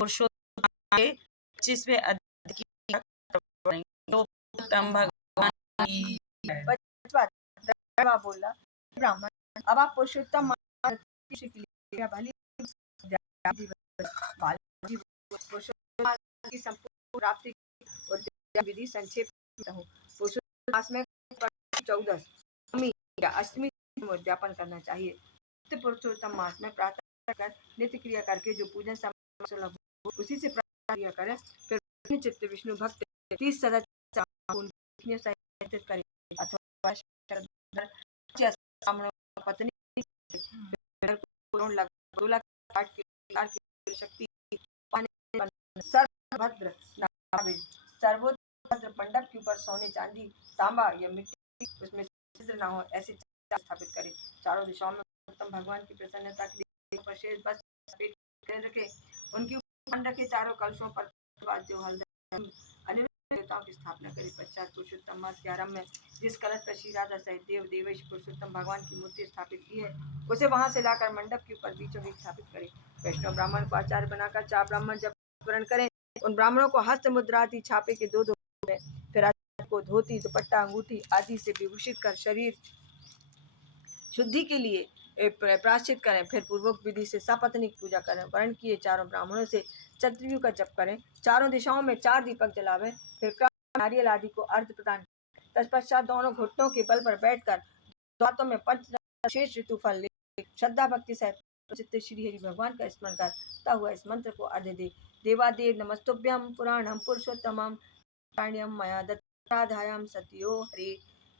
पुरुषोत्तम के 25वें अध्याय की तो उत्तम भगवान की बोला ब्राह्मण, अब आप पुरुषोत्तम भली पुरुषोत्तम की संपूर्ण प्राप्ति और विधि संक्षेप में पुरुषोत्तम मास में 14 या अष्टमी उद्यापन करना चाहिए। पुरुषोत्तम मास में प्रातः कर नित्य क्रिया करके जो पूजन सुलभ हो उसी से प्रातः क्रिया करें। फिर चित्त विष्णु भक्त 30 सदस्य करें अथवा पत्नी शक्ति सर्वभद्र सर्वोत्तम मंडप के ऊपर सोने चांदी तांबा या मिट्टी उसमें छिद्र न हो ऐसे स्थापित करें। चारों दिशाओं में उत्तम भगवान की प्रसन्नता के लिए शेष बस रखे उनके ऊपर रखे चारों कलशों पर देवताओं की स्थापना करें। पश्चात पुरुषोत्तम मास के आरंभ में जिस कलश पर श्री राधा सहित देव देवेश पुरुषोत्तम भगवान की मूर्ति स्थापित की है उसे वहां से लाकर मंडप के ऊपर बीचों बीच स्थापित करें। वैष्णव ब्राह्मण को आचार्य बनाकर 4 ब्राह्मण जब पूर्ण करें उन ब्राह्मणों को हस्त मुद्राती छापे के 2 फिर को धोती दुपट्टा अंगूठी आदि से विभूषित कर शरीर शुद्धि के लिए प्राश्चित करें। फिर पूर्वक विधि से सपत्नीक पूजा करें। वर्ण किए चारों ब्राह्मणों से चतुर्यु का जप करें। चारों दिशाओं में 4 दीपक जलावे। फिर नारियल आदि को अर्घ प्रदान करें। तत्पश्चात दोनों घुटनों के बल पर बैठकर दांतों में पंचशेष ऋतु फल ले श्रद्धा भक्ति से श्री हरि भगवान का स्मरण करता हुआ इस मंत्र को अर्घ दे। देवादेव नमस्तुभ्यं पुराणम पुरुषोत्तमं प्राण्यम मया दत्ताधायाम सत्यो हरे।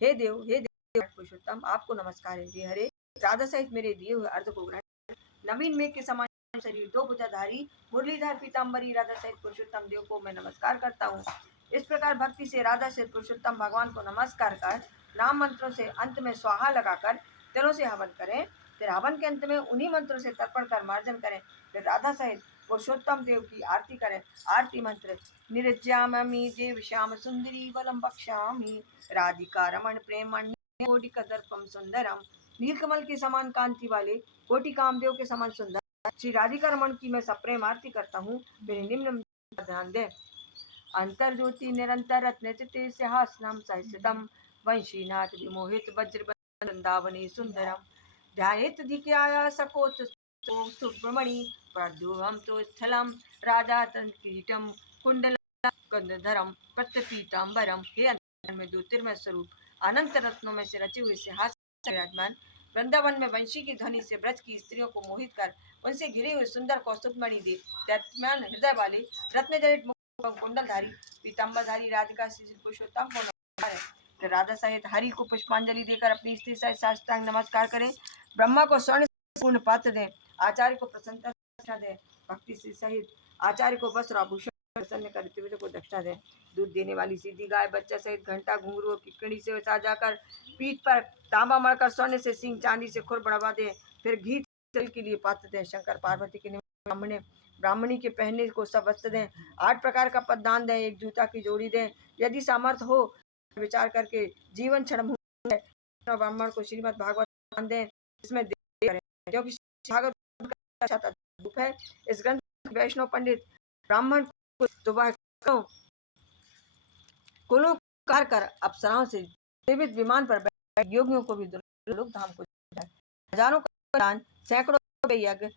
हे देव पुरुषोत्तम आपको नमस्कार है। हे हरे राधा सहित मेरे दिए हुए अर्घ को ग्रहण। नवीन मेघ के समान शरीर 2 भुजाधारी मुरलीधर पीताम्बरी राधा सहित पुरुषोत्तम देव को मैं नमस्कार करता हूँ। इस प्रकार भक्ति से राधा सहित पुरुषोत्तम भगवान को नमस्कार कर नाम मंत्रों से अंत में स्वाहा लगाकर तिलों से हवन करें। फिर हवन के अंत में उन्हीं मंत्रों से तर्पण कर मार्जन करें। फिर राधा सहित पुरुषोत्तम देव की आरती करें। आरती मंत्र निरज्यामि देव श्याम सुंदरी बलम बक्षामि राधिका रमण प्रेमण्य कोटि कदर्पम सुंदरम। नीलकमल के समान कांति वाले कोटि कामदेव के समान सुंदर श्री राधिका रमण की मैं सप्रेम आरती करता हूँ। मेरे निम्न ध्यान दें। अंतर ज्योति निरंतर रत्न सिंहासनम सहस्रदम वंशीनाथ विमोहित वज्र वृंदावनी सुंदरम ध्यायेत धिक्याया सकोच सुब्रमणि प्रद्युम तो स्थलम राजा किरीटम कुंडल कंधरम प्रत्यपीतांबरम। हे अंतर में ज्योतिर्मय स्वरूप अनंत रत्नों में से रचे हुए सिंहासन विराजमान वृंदावन में वंशी की ध्वनि से ब्रज की स्त्रियों को मोहित कर उनसे घिरे हुए सुंदर कौस्तुभमणि दे तत्मान हृदय वाले रत्न जड़ित कुंडलधारी पीताम्बरधारी राधिका श्री पुरुषोत्तम को नमस्कार है। राधा सहित हरि को पुष्पांजलि देकर अपनी स्त्री सहित साष्टांग नमस्कार करें। ब्रह्मा को स्वर्ण पूर्ण पात्र दें। आचार्य को प्रसन्नता दें। भक्ति से सहित आचार्य को वस्त्र आभूषण प्रसन्न करते हुए को दक्षिणा दें। दूध देने वाली सीधी गाय बच्चा सहित घंटा घुंघरू किकड़ी से साजाकर पीठ पर तांबा मरकर स्वर्ण से सिंह चांदी से खुर बढ़वा दे। फिर घी तेल के लिए पात्र दें। शंकर पार्वती के ब्राह्मणी के पहनने को सब वस्त्र दें। 8 प्रकार का पददान दें। एक जूता की जोड़ी दें। यदि सामर्थ्य हो विचार करके जीवन क्षण ब्राह्मण को श्रीमद् भागवत दें इसमें क्योंकि भागवत है। इस ग्रंथ वैष्णव पंडित ब्राह्मण को तो वह कुलों कार कर अप्सराओं से जीवित विमान पर योगियों को भी लोक धाम को हजारों का दान सैकड़ों यज्ञ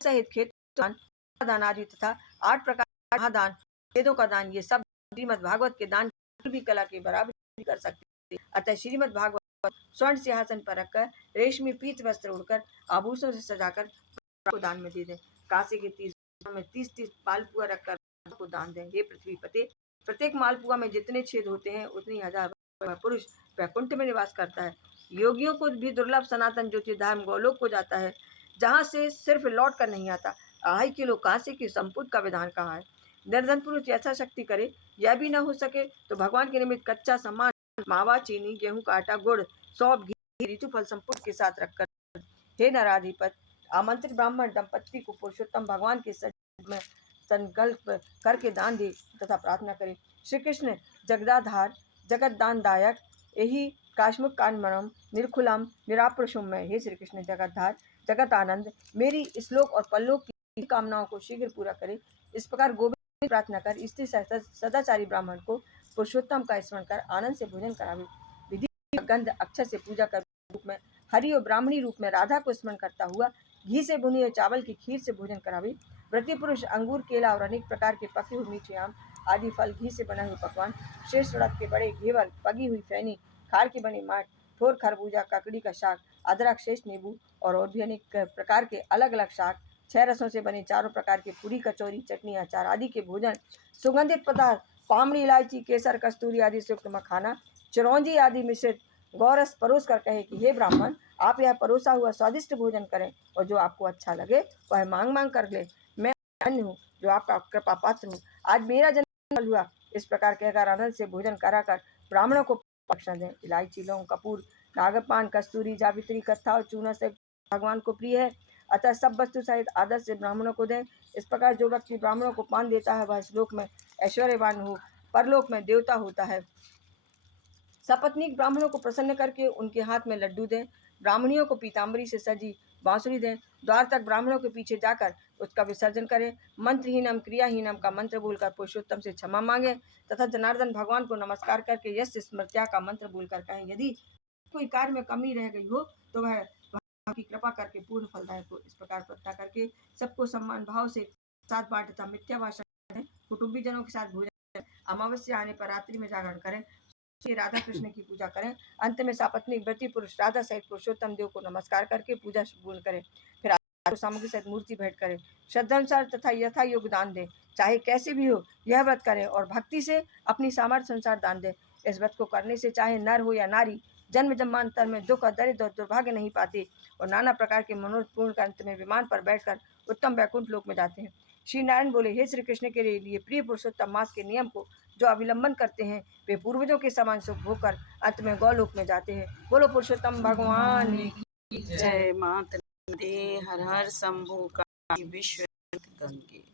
सहित खेत दान आदि तथा 8 प्रकार का दान वेदों का दान ये सब श्रीमद् भागवत के दान भी कला के बराबर कर सकते। अतः श्रीमद् भागवत स्वर्ण सिंहासन पर रखकर रेशमी पीत वस्त्र उड़कर आभूषणों से सजाकर को दान में दे दें। काशी के 30 मालपुआ रखकर को दान दें। हे पृथ्वी पते प्रत्येक मालपुआ में जितने छेद होते हैं उतनी हजार पुरुष वैकुंठ में निवास करता है। योगियों को भी दुर्लभ सनातन ज्योतिर्धाम गोलोक को जाता है जहाँ से सिर्फ लौट कर नहीं आता। 2.5 किलो कांसे की संपुट का विधान कहा है। निर्धन पुरुष ऐसा शक्ति करे यह भी न हो सके तो भगवान के निमित्त कच्चा सामान मावा चीनी गेहूं का आटा गुड़ सौंप घी ऋतु फल संपुट के साथ रखकर हे नराधिपत आमंत्रित ब्राह्मण दंपत्ति को पुरुषोत्तम भगवान के में संकल्प करके दान दे तथा प्रार्थना करे। श्री कृष्ण जगदाधार जगत दानदायक यही काश्मुक कानमणम निर्खुलम निरापुरुषम में। हे श्री कृष्ण जगतधार जगत आनंद मेरी श्लोक और पल्लोक की कामनाओं को शीघ्र पूरा करे। इस प्रकार गोविंद प्रार्थना कर स्त्री सदाचारी ब्राह्मण को पुरुषोत्तम का स्मरण कर आनंद से भोजन करावे। विधि गंध अक्षर से पूजा कर रूप में हरि और ब्राह्मणी रूप में राधा को स्मरण करता हुआ घी से भुनी हुई चावल की खीर से भोजन करावे। व्रती पुरुष अंगूर, केला और अनेक प्रकार के पके हुए मीठे आम आदि फल, घी से बने हुए पकवान, शेष उड़द के बड़े घेवर, पकी हुई फैनी, खार की बनी माट, ठोर खरबूजा, ककड़ी का शाक, अदरक, शेष नींबू और भी अनेक प्रकार के अलग अलग शाक, 6 रसों से बने चारों प्रकार के पूरी, कचौरी, चटनी, अचार आदि के भोजन, सुगंधित पदार्थ, पामड़ी, इलायची, केसर, कस्तूरी आदि से युक्त मखाना, चिरौंजी आदि मिश्रित गौरस परोस कर कहे कि हे ब्राह्मण, आप यह परोसा हुआ स्वादिष्ट भोजन करें और जो आपको अच्छा लगे वह मांग मांग कर ले। मैं धन्य हूँ जो आपका कृपा पात्र हूँ। आज मेरा जन्म हुआ। इस प्रकार कहकर आनंद से भोजन कराकर ब्राह्मणों को भक्षण दें। इलायची, लौंग, कपूर, नागपान, कस्तूरी, जावित्री, कत्था और चूना से भगवान को प्रिय है, अतः सब वस्तु सहित आदर से ब्राह्मणों को दें। इस प्रकार जो व्यक्ति ब्राह्मणों को पान देता है वह इस लोक में ऐश्वर्यवान हो, परलोक में देवता होता है। सपत्नीक ब्राह्मणों को प्रसन्न करके उनके हाथ में लड्डू दें। ब्राह्मणियों को पीताम्बरी से सजी बांसुरी दें। द्वार तक ब्राह्मणों के पीछे जाकर उसका विसर्जन करें। मंत्रहीनम क्रियाहीनम का मंत्र बोलकर पुरुषोत्तम से क्षमा मांगे तथा जनार्दन भगवान को नमस्कार करके यश स्मृत्या का मंत्र बोलकर कहें। यदि कोई कार्य में कमी रह गई हो तो वह भगवान की कृपा करके पूर्ण फलदायक हो। इस प्रकार प्रार्थना करके सबको सम्मान भाव से साथ बांट तथा मिथ्या भाषण करें। कुटुंबी जनों के साथ भोजन, अमावस्या आने पर रात्रि में जागरण करें। श्री राधा कृष्ण की पूजा करें। अंत में सापत्निक व्रती पुरुष राधा सहित पुरुषोत्तम देव को नमस्कार करके पूजा पूर्ण करें। फिर सामग्री सहित मूर्ति भेंट करें। श्रद्धानुसार तथा यथा योग्य दान दें। चाहे कैसे भी हो यह व्रत करें और भक्ति से अपनी सामर्थ्य अनुसार दान दें। इस व्रत को करने से चाहे नर हो या नारी जन्म जन्मांतर में दुख और दरिद्र और दुर्भाग्य नहीं पाते और नाना प्रकार के मनोरथ पूर्ण कर अंत में विमान पर बैठकर उत्तम वैकुंठ लोक में जाते हैं। श्री नारायण बोले, हे श्री कृष्ण के लिए प्रिय पुरुषोत्तम मास के नियम को जो अवलंबन करते हैं वे पूर्वजों के समान सुख भोगकर अंत में गौलोक में जाते हैं। बोलो पुरुषोत्तम भगवान जय। मात हर हर शंभु का विश्व गंगे।